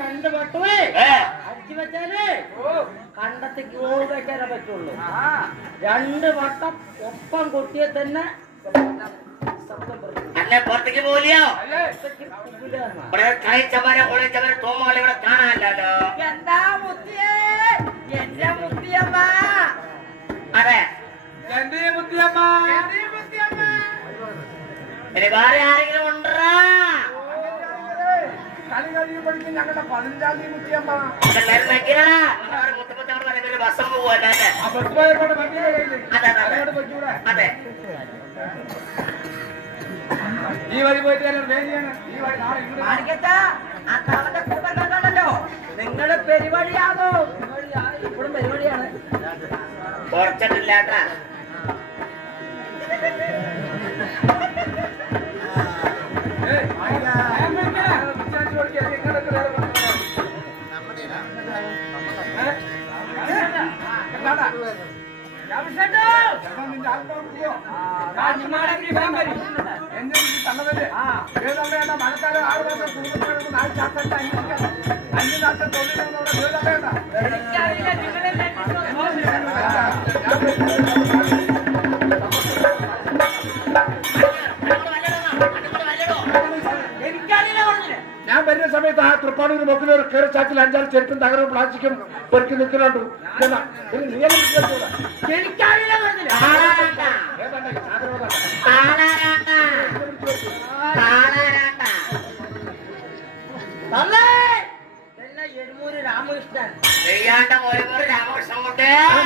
രണ്ട് വട്ടമേ അടിച്ചു വെച്ചാലേ കണ്ടത്തേക്ക് വെക്കാനേ പറ്റുള്ളൂ. രണ്ട് വട്ടം ഒപ്പം കൊട്ടിയെ തന്നെ അല്ലെ പുറത്തേക്ക് പോലെയോ കളിച്ചവരെ ഒളിച്ചവരെ തോമാളി ഇവിടെ കാണാനല്ലോ. എന്താ മുത്തിയേ എന്റെ മുത്തിയമ്മ? അതെ എന്റെ മുത്തിയമ്മ. ഇനി വേറെ ആരെങ്കിലും ഉണ്ടോ? കളി കഴിയുമ്പോഴേക്കും ഞങ്ങളുടെ 15-ാം തീയതി മുത്തിയമ്മ ബസം പോവല്ലേ? അതെ ഈ വഴി പോയിട്ട് വേദിയാണ്. ഈ വഴി നാളെ കൂട്ടല്ലോ. നിങ്ങള് പെരുവഴിയാണോ? ഇപ്പോഴും പെരുവഴിയാണ്. കുറച്ചിട്ടില്ലാട്ടാ. മഴക്കാലം 6 മാസം കുടുംബത്തിനോട് 4 ചാർട്ടല്ല 5 നാട്ടം തൊഴിലിനോട് വീടവേണ്ട. ഞാൻ വരുന്ന സമയത്ത് ആ തൃപ്പാടൂർ മൊക്കിലൊരു കയറിച്ചാറ്റിൽ 5-6 ചെരുപ്പും തകരും പ്ലാസ്റ്റിക്കും പെറുക്കി നിൽക്കുന്നുണ്ട്.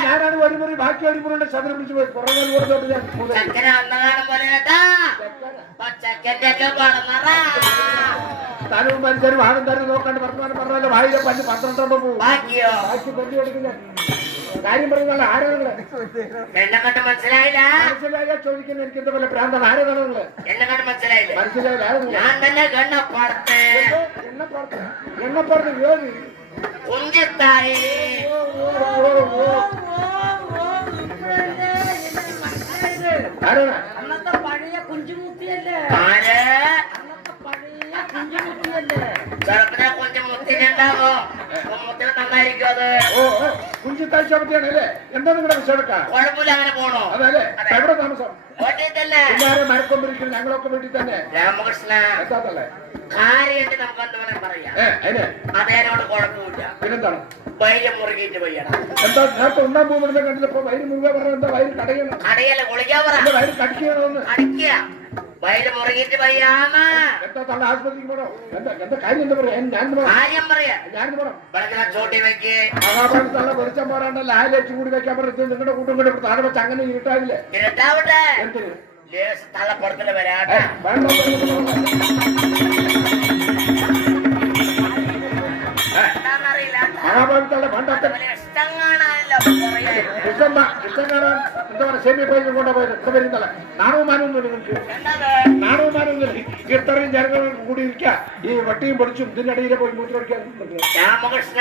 ഞാനാണ് ഒരു മുറി ബാക്കി ഒരു മുറിയുടെ ശബരം പിടിച്ചു പോയി കുറേ കൊടുത്തോട്ട് തലവും മനുഷ്യരും ആടും തരം നോക്കാണ്ട് പറഞ്ഞാലും വായിലെ പല്ല് 12 പോകും. ബാക്കി കൊല്ലി എടുക്കുന്ന കാര്യം പറഞ്ഞാൽ ആരാണ് മനസ്സിലായില്ല ചോദിക്കുന്നത്? എനിക്ക് എന്താ പോലെ ഭ്രാന്താണ്. ആരാണ് നിങ്ങള്? മനസ്സിലായില്ല. എണ്ണപ്പുറത്ത് ജോലി ആരാണ്? അന്നത്തെ പഴയ കുഞ്ചുമുത്തിയല്ലേ? കുഞ്ചിത്താഴ്ചയാണ് അല്ലേ? എന്താ നിങ്ങളുടെ വിഷയക്കാ? അങ്ങനെ പോണോ? അതല്ലേ എവിടെ താമസം? മരക്കൊമ്പിരിക്കും ഞങ്ങളൊക്കെ വീട്ടിൽ തന്നെ. രാമകൃഷ്ണ എന്താ കാര്യമായിട്ട് നമുക്ക് പറയാം. അതേനോട് കുഴപ്പമില്ല. പിന്നെന്താണ്? വൈര് മുറുകിയിട്ട് വയ്യണം. എന്താ നേരത്തെ ഉണ്ടാൻ പോകുന്നത് കണ്ടില്ലപ്പോ വൈര് മുറുക പറഞ്ഞ എന്താ? വൈര് കടയണം. കടയല്ല കുളിക്കാൻ പറ. വൈര് കടിക്കണമെന്ന് കടിക്കുക. വൈര് മുറുകിയിട്ട് വയ്യാമ എന്താ തള്ള ആശുപത്രിക്ക് പോണോ? എന്താ കാര്യം എന്താ പറയാ? കാര്യം പറയാ. പോണം ചോട്ടി വെക്ക്. തള്ള വെളിച്ചം പോരാണ്ടല്ല ആയിലേച്ചു കൂടി വെക്കാൻ പറഞ്ഞത് നിങ്ങളുടെ കൂട്ടും കൂടെ താഴെ വെച്ച് അങ്ങനെ ഇരുട്ടാവില്ലേ? ഇരുട്ടാവട്ടെ. എന്തിന് തള്ളപ്പുറത്തിന് വരാട്ടെ. മഹാഭാരതത്തിലുള്ള പണ്ടത്തെ ഇഷ്ടം കാണാനല്ലോ ഇഷ്ടം കാണാൻ എന്താ പറയുക? സെമി ഫൈനൽ കൊണ്ടുപോയത് എന്താ വരുന്നല്ല നാണവമാനൊന്നുമില്ല. നിങ്ങൾക്ക് നാണവമാനൊന്നുമില്ല. ഇത്രയും ജനങ്ങൾ കൂടി ഇരിക്കുക ഈ വട്ടിയും പൊടിച്ചും ഇതിനിടയിൽ പോയി മൂത്രമൊഴിക്കാൻ. രാമകൃഷ്ണ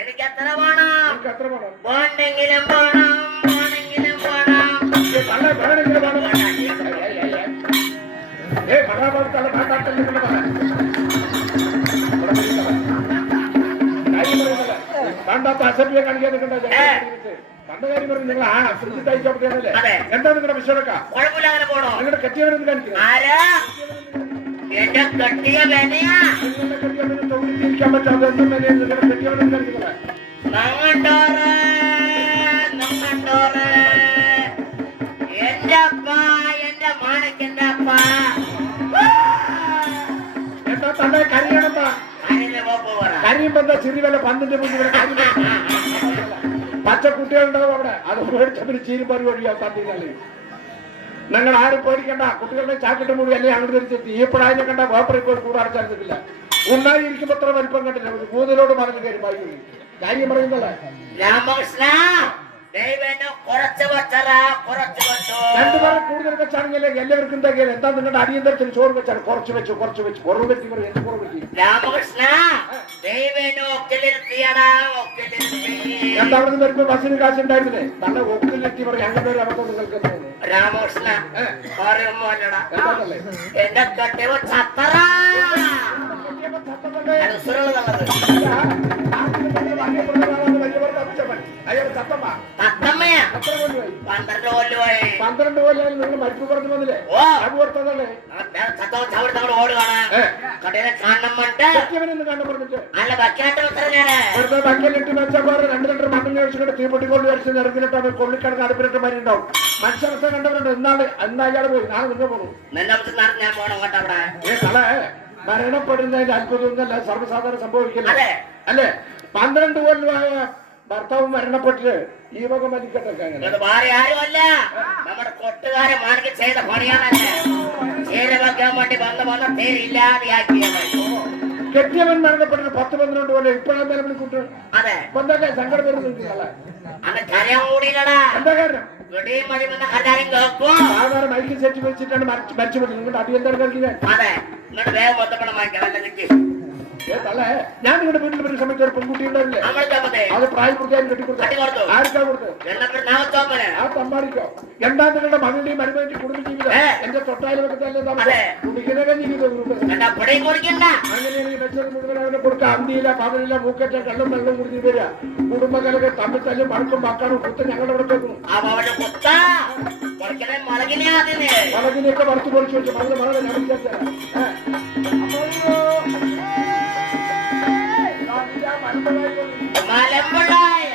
എനിക്ക് എത്ര വേണം? വേണ്ടെങ്കിലും വേണം, വേണമെങ്കിലും വേണം. മഹാഭാരതത്തിലുള്ള പാട്ടാട്ടല്ലേ കണ്ടാത്ത അസഭ്യം കാണിക്കാൻ നിൽക്കണ്ട. കണ്ട കാര്യം പറഞ്ഞു നിങ്ങൾ ആ ഫ്രിഡ്ജ് തയ്ച്ചോട്ടല്ലേ? എന്താ നിങ്ങളുടെ വിഷയക്കാ? നിങ്ങളുടെ കെട്ടിയവരെന്ന് കാണിക്കുന്നത് തൊഴിലിരിക്കാൻ പറ്റാതെ എന്തും നിങ്ങളുടെ കെട്ടിയവരെന്ന് കാണിക്കുന്നത്. എന്താ തന്നെ കരിയണപ്പാ? കരിയുമ്പോ എന്താ ചിരി വല്ല പന്നിന്റെ മുന്നിൽ പച്ച കുട്ടികളുണ്ടാവും അവിടെ. അത് മേടിച്ചതിന് ചീരി പരിപാടിയാ തന്നില്ലേ? നിങ്ങൾ ആരും പേടിക്കണ്ട. കുട്ടികളുടെ ചാക്കിട്ട് മൂടി അല്ലെങ്കിൽ അങ്ങോട്ട് തിരിച്ചെത്തി ഈപ്പോഴാതിനെ കണ്ട വേപ്പറിൽ പോയി കൂടെ അടച്ചെടുത്തിട്ടില്ല. ഉണ്ടായി ഇരിക്കുമ്പോ അത്ര വലിപ്പം കണ്ടില്ല. മൂന്നിലോട് പറഞ്ഞു കയറി പായി കാര്യം പറയുന്നല്ലേ? രാമകൃഷ്ണ രണ്ടുപേരും കൂടുതൽ വെച്ചാണെങ്കിൽ എല്ലാവർക്കും എന്താക്കിയാലും എന്താ നിങ്ങളുടെ അടിയന്തരത്തിന് ചോറ് വെച്ചാണ് കുറച്ച് വെച്ചു കുറവ് വെച്ച് എന്ത് കുറവ് വെച്ചു? രാമകൃഷ്ണ എന്താ അവിടെ നിന്ന് വരുമ്പോ ബസ്സിന് കാശ് ഉണ്ടായിരുന്നില്ലേ? നല്ല ഒക്കിലെത്തി പറയും അങ്ങനെ ഒരു അവസ്ഥ നിങ്ങൾക്ക്. രാമകൃഷ്ണ എന്താ എന്റെ കെട്ടിയോ ചത്തറ പറഞ്ഞത്. അയാൾ ചത്തമ്മ തത്തമ്മയാ എത്ര കൊല്ലുമായി 12 കൊല്ലമായി. 12 കൊല്ലം നിങ്ങൾ മരിപ്പ് പറഞ്ഞു വന്നില്ലേ ഓ അത് കൊടുത്തതല്ലേ ചത്തോട് തങ്ങൾ ഓടുകയാണ്. കടയിലെ കാണണം വേണ്ട സത്യവനെന്ന് കണ്ടു പറഞ്ഞിട്ട് അല്ല ബക്കിനാട്ട് ഉത്തരഞ്ഞാണ്. വെറുതെ ബക്കലിട്ട് വെച്ചപ്പോൾ 2 ലിറ്റർ മണ്ണിന് വെച്ചിട്ട് തീപ്പൊട്ടിക്കൊണ്ട് വരച്ച് നിറക്കിലിട്ട് കൊള്ളിക്കിടന്ന് അടുപ്പിലിട്ട് മരുണ്ടാവും. മനുഷ്യരത്തെ കണ്ടവരുണ്ട്. എന്നാ അയാൾ പോയി നാളെ നിങ്ങൾ പോകും. നിന്നെ ഞാൻ പോകണം കേട്ടോ അവിടെ. തളെ മരണപ്പെടുന്നതിന്റെ അത്ഭുതമൊന്നല്ല സർവ്വസാധാരണ സംഭവിക്കില്ല അതെ അല്ലേ. 12 കൊല്ലമായ ഭർത്താവ് മരണപ്പെട്ടിട്ട് ഈ വക മരിക്കട്ടെ അങ്ങനെ ഇത് വേറെ ആരുമല്ല നമ്മുടെ കൊട്ടുകാരെ മാർക്ക് ചെയ്ത പണിയാണല്ലേ. ചേര വെക്കാൻ വേണ്ടി വന്ന തേരില്ലാതെയാക്കിയത്. കെട്ടിയവൻ മരണപ്പെട്ടിട്ട് 10-12 കൊല്ലം ഇപ്പോഴാണ് നിലവിൽ കൂട്ടുക. അതെ എന്തൊക്കെ സങ്കടം വരുന്നുണ്ട് അന്ന് കരയാൻ കൂടിയില്ലടാ. എന്താ കാരണം ഇവിടെയും മതിമെന്ന കണ്ടാലും കേൾക്കും. സാധാരണ മൈക്ക് സെറ്റ് വെച്ചിട്ടാണ് മരിച്ചുപോയി. നിങ്ങളുടെ അടിയന്തര കളിക്കാൻ അതെ എന്നിട്ട് വേഗം മൊത്തപ്പെടം വാങ്ങിക്കാം. വല്ല കിട്ടി തള്ളേ ഞാൻ നിങ്ങളുടെ വീട്ടിൽ വരുന്ന സമയത്ത് ഒരു പെൺകുട്ടി ഉണ്ടാവില്ലേ നമ്മൾ ചമ്മത്തെ അത് പ്രായപൂർത്തിയായി കെട്ടിക്കൊടുത്തു. കെട്ടിക്കൊടുത്തു. ആർക്കാ കൊടുത്തത്? എന്നപ്പോൾ നാമത്തോപ്പന് ആ തമ്മാടിക്കോ. എന്താ നിങ്ങളുടെ മകളുടെയും മരുമകന്റെയും കുടുംബ ജീവിതം എന്റെ തൊട്ടായാലൊക്കെ കുടിക്കുന്നതൊക്കെ ജീവിതം കണ്ടാ പൊടിയും കുടിക്കണ്ട. അങ്ങനെയാണ് വെച്ചത് മുഴുവൻ അവനെ കൊടുക്കുക. അന്തിയില്ല പകലില്ല മൂക്കറ്റ കള്ളും വെള്ളം കുടിച്ച് വരിക. കുടുംബങ്ങളൊക്കെ തമ്മിൽ തല്ലും മണക്കും മക്കാനും കുത്ത ഞങ്ങളുടെ ഇവിടെ കേൾക്കുന്നു. അവന്റെ കുത്ത മലകിനെ മലകിനെയൊക്കെ വറുത്ത് പൊളിച്ചു വെച്ചു. മകളെ ഞാൻ വിചാരിച്ചാൽ മലമ്പുള്ളായ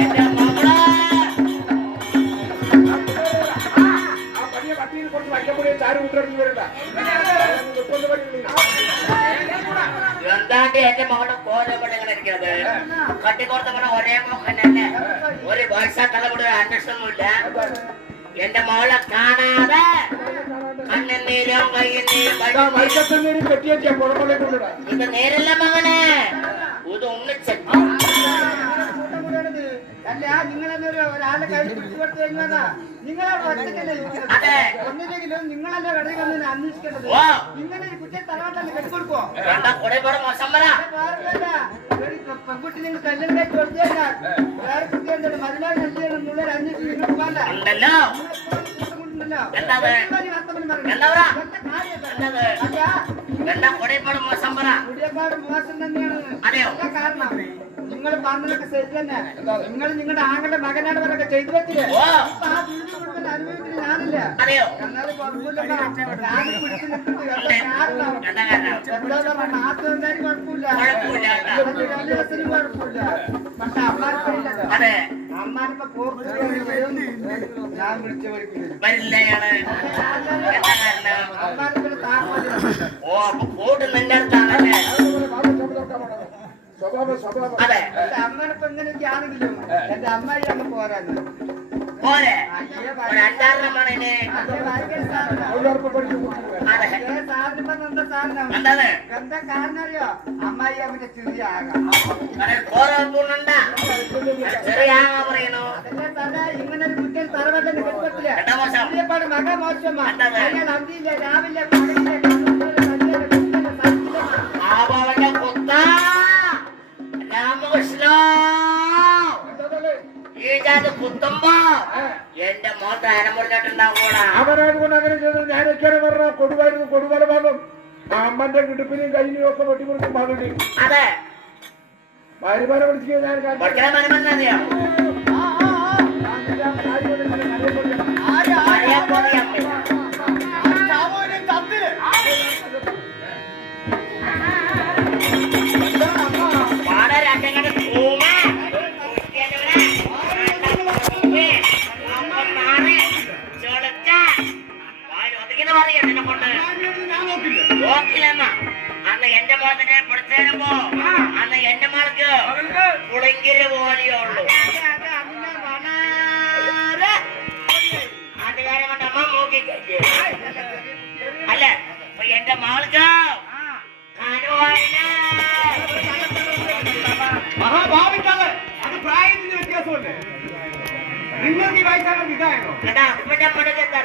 എന്റെ മകളെ ആ പടിയ പട്ടിയിൽ കുറച്ച് വയ്ക്കപ്പൊടിയെ ചാരി ഉത്തരത്തിൽ വരില്ല. എന്താണ്ട് എന്റെ മകളുടെ കോലപ്പെട്ടിങ്ങനെ ഇരിക്കുന്നത്. കട്ടിക്കോർത്തവണ ഒരേ മോഹനല്ലേ. ഒരു ഭാഷ തലമുടി അന്വേഷണമൊന്നുമില്ല. എന്റെ മകളെ കാണാതെ കണ്ണുനീരും കയ്യുന്നീരും കെട്ടിയ പുറമെ കൊണ്ടിടാ. ഇത് നേരല്ല മകനെ. ഇത് ഒന്നിച്ച് അല്ല നിങ്ങളെന്നെ ഒരാളെ കൈ പിടിച്ചു കൊടുത്തു കഴിഞ്ഞാ നിങ്ങളെ ഒറ്റക്കല്ലേ അതെ ഒന്നില്ലെങ്കിലും നിങ്ങളല്ലേ കടയിൽ വന്ന് അന്വേഷിക്കേണ്ടത്. ഓ ഇങ്ങനെ ഈ കുറ്റം തലവാട്ടല്ലേ കെട്ടിക്കൊടുക്കോ? രണ്ടാ കൂടെ പോടെ മോശം പറ. പെൺകുട്ടി നിങ്ങൾ കല്യാണം കഴിച്ച് കൊടുത്തു കഴിഞ്ഞാൽ വേറെ കുട്ടി എന്താണ് മതിലായി എന്നുള്ള അന്വേഷിച്ച് നിങ്ങൾക്ക് വേണ്ട ഉണ്ടല്ലോ എന്താ എന്താ പറ രണ്ടാ കൂടെ പോടെ മോശം പറ. കുടിയക്കാട് മോശം തന്നെയാണ്. അതെയോ കാരണം നിങ്ങൾ പറഞ്ഞതൊക്കെ ശരി തന്നെ. നിങ്ങൾ നിങ്ങളുടെ ആങ്ങളുടെ മകനാണ് പറഞ്ഞൊക്കെ ചെയ്തു വെച്ചില്ലേ. ഓ അപ്പൊ ആ വീട് മുഴുവൻ അനുഭവിച്ചിട്ട് ഞാനില്ല. അതെയോ എന്നാലും കുഴപ്പമില്ല. ഞാൻ പിടിച്ചു നിൽക്കുന്നത് കാരണം എന്താ കാരണം എന്താ പറഞ്ഞ നാട്ടുകാരും കുഴപ്പമില്ല. കുഴപ്പമില്ല കല്യാണത്തിനും കുഴപ്പമില്ല. പക്ഷെ അമ്മാർക്കില്ലല്ലോ. അതെ അമ്മാരിപ്പോ പോർച്ചുഗലും ഞാൻ വിളിച്ച വരില്ലയാണ്. എന്താ കാരണം അമ്മാരിപ്പോ താമസില്ല. ഓ അപ്പൊ കൂട്ട് നിന്റെ അടുത്താണല്ലേ. അതെ എന്റെ അമ്മനിപ്പോ എങ്ങനെയൊക്കെ ആണെങ്കിലും എന്റെ അമ്മായി അങ്ങ് പോരാന്ന് പോരെ ഒരു 5-6 ഇനി. അതേ ഭയങ്കര സാധനം. അതെ അതേ സാധനം പറഞ്ഞ എന്താ സാധനം എന്താണ് എന്താ കാരണം അറിയോ? അമ്മായി അവന്റെ ചെറിയ ആകാം. ഓരോന്നുണ്ടാ ചെറിയ ആങ്ങ പറയണു. അതല്ലേ തല ഇങ്ങനെ ഒരു കുട്ടികൾ തറവല്ലെന്ന് കെട്ടിപ്പറ്റില്ല. എന്താ മോശം പ്രിയപ്പാട് മക മോശമാ. എന്താണ്? അയാൾ അന്തിയില്ല രാവിലെ പകലില്ല അവന്റെ കുത്ത രാമകൃഷ്ണ ഈ ജാതി കുത്തുമ്പോ എന്റെ മോട്ട അരമുറിഞ്ഞിട്ടുണ്ടാവൂടാ. അവനോട് കൊണ്ട് അങ്ങനെ ചെയ്തു. ഞാനൊക്കെയാണ് പറഞ്ഞ കൊടുവായിരുന്നു കൊടുവല ഭാഗം ആ അമ്മന്റെ കിടുപ്പിനെയും കയ്യിലും ഒക്കെ വെട്ടിമുറിക്കും മകളുടെ അതെ ഭാര്യമാരെ വിളിച്ചു ഞാൻ പഠിക്കാൻ മനസ്സിലായോ അന്ന് എന്റെ മോനെ പിടിച്ചേരുമ്പോ അന്ന് എന്റെ മകൾക്ക് പുളിങ്കിര് പോലെയേ ഉള്ളൂ. നാട്ടുകാരെ കൊണ്ട് അമ്മ നോക്കി അല്ല എന്റെ മകൾക്ക് മഹാഭാവിക്കാതെ അത് പ്രായത്തിന്റെ വ്യത്യാസമല്ലേ? നിങ്ങൾക്ക് ഈ വയസ്സാണ് ഇതായോ? എടാ അമ്മന്റെ പടം എന്താ